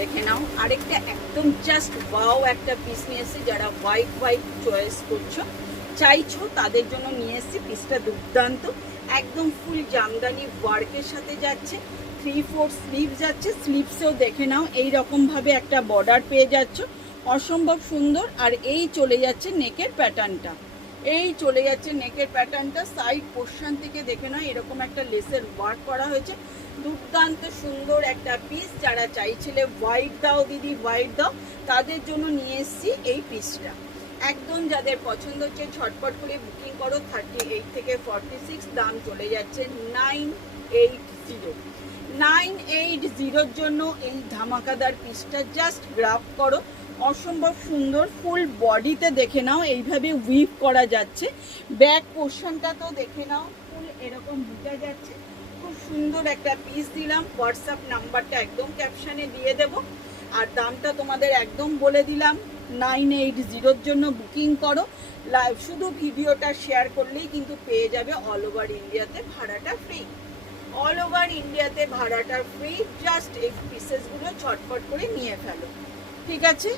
দেখে নাও আরেকটা একদম জাস্ট ওয়াও একটা পিস নিয়ে এসেছি। যারা হোয়াইট হোয়াইট চয়েস করছো চাইছো তাদের জন্য নিয়ে এসেছি। পিসটা দুর্দান্ত, একদম ফুল জামদানি ওয়ার্কের সাথে যাচ্ছে। 3/4 স্লিভ যাচ্ছে, স্লিভসেও দেখে নাও এইরকম ভাবে একটা বর্ডার পেয়ে যাচ্ছ, অসম্ভব সুন্দর। আর এই চলে যাচ্ছে নেকের প্যাটার্নটা, এই চলে যাচ্ছে নেকের প্যাটার্নটা। সাইড পোর্শন থেকে দেখে নাও এরকম একটা লেসের ওয়ার্ক করা হয়েছে, দুর্দান্ত সুন্দর একটা পিস। যারা চাইছিলে হোয়াইট দাও দিদি হোয়াইট দাও, তাদের জন্য নিয়ে এসেছি এই পিসটা। একদম যাদের পছন্দ হচ্ছে ঝটপট করে বুকিং করো। 38 থেকে 46, দাম চলে যাচ্ছে 980। 980-র জন্য এই ধামাকাদার পিসটা জাস্ট গ্রাব করো, অসম্ভব সুন্দর। ফুল বডিতে দেখে নাও এইভাবে উইভ করা যাচ্ছে। ব্যাক পোর্শনটা তো দেখে নাও ফুল এরকম বুঝা যাচ্ছে। খুব সুন্দর একটা পিস দিলাম। হোয়াটসঅ্যাপ নাম্বারটা একদম ক্যাপশনে দিয়ে দেব, আর দামটা তোমাদের একদম বলে দিলাম। 980-র জন্য বুকিং করো। লাইভ শুধু ভিডিওটা শেয়ার করলেই কিন্তু পেয়ে যাবে অল ওভার ইন্ডিয়াতে ভাড়াটা ফ্রি। অল ওভার ইন্ডিয়াতে ভাড়াটা ফ্রি। জাস্ট এই পিসেসগুলো ঝটপট করে নিয়ে ফেলো, ঠিক আছে।